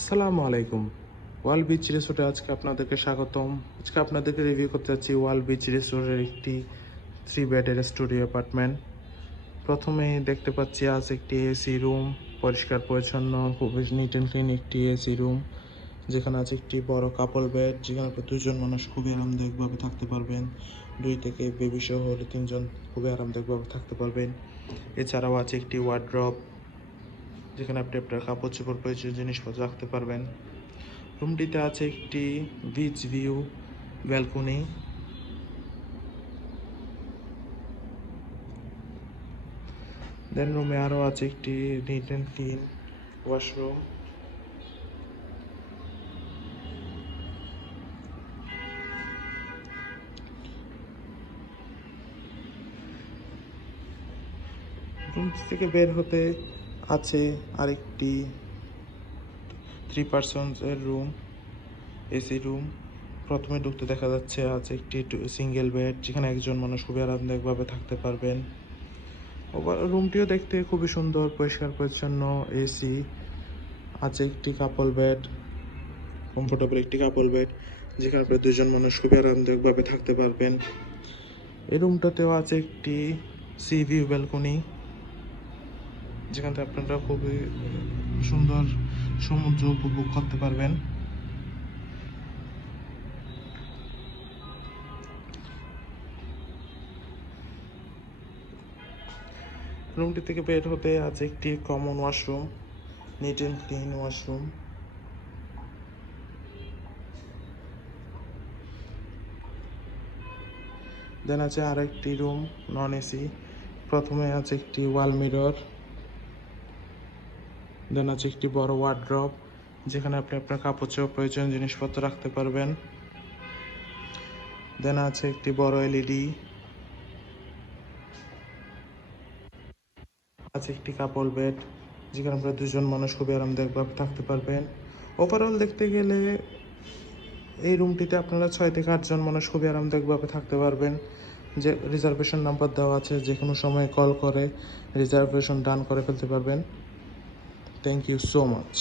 আসসালামু আলাইকুম। ওয়াল বিচ রিসোর্টে আজকে আপনাদেরকে স্বাগতম। আজকে আপনাদেরকে রিভিউ করতে যাচ্ছি ওয়াল বিচ রিসোর্টের একটি 3 বেডের স্টুডিও অ্যাপার্টমেন্ট। প্রথমেই দেখতে পাচ্ছি আজ একটি এসি রুম, পরিষ্কার পরিচ্ছন্ন, খুবই নিট অ্যান্ড ক্লিন একটি এসি রুম। যেখানে আছে একটি বড় কাপল বেড, যেখানে আপনার 2 জন মানুষ খুবই আরামদায়কভাবে থাকতে পারবেন। 2 থেকে বেবি সহ হলে 3 জন খুবই আরামদায়কভাবে থাকতে পারবেন। এছাড়াও আছে একটি ওয়ার্ড্রব, যেখানে আপনি আপনার কাপড় চোপড় প্রয়োজনীয় জিনিসপত্র রাখতে পারবেন। রুমটিতে আছে একটি বিচ ভিউ ব্যালকনি। দেন রুমে আরও আছে একটি NEET and clean washroom. Room থেকে বের হতে আছে আরেকটি 3 পার্সনসের রুম, এসি রুম। প্রথমে ঢুকতে দেখা যাচ্ছে আছে একটি সিঙ্গেল বেড, যেখানে একজন মানুষ খুবই আরামদায়কভাবে থাকতে পারবেন। রুমটিও দেখতে খুবই সুন্দর, পরিষ্কার পরিচ্ছন্ন, এসি। আছে একটি কাপল বেড, কমফোর্টেবল একটি কাপল বেড, যেখানে আপনার 2 জন মানুষ খুবই আরামদায়কভাবে থাকতে পারবেন। এই রুমটাতেও আছে একটি সি ভিউ ব্যালকনি, যেখান থেকে আপনারা খুবই সুন্দর সমুদ্র উপভোগ করতে পারবেন। রুমটি থেকে বের হতে আছে একটি common washroom, neat and clean washroom. Then আছে আরেকটি রুম, নন এসি। প্রথমে আছে একটি ওয়াল মিরর। দেন আছে একটি বড় ওয়ার্ড্রব, যেখানে আপনি আপনার কাপড় চোপড় প্রয়োজনীয় জিনিসপত্র রাখতে পারবেন। দেন আছে একটি বড় এলইডি। আছে একটি কাপল বেড, যেখানে আপনারা 2 জন মানুষ খুবই আরামদায়কভাবে থাকতে পারবেন। ওভারঅল দেখতে গেলে এই রুমটিতে আপনারা 6 থেকে 8 জন মানুষ খুবই আরামদায়কভাবে থাকতে পারবেন। যে রিজার্ভেশন নাম্বার দেওয়া আছে, যে কোনো সময় কল করে রিজার্ভেশন ডান করে ফেলতে পারবেন। Thank you so much.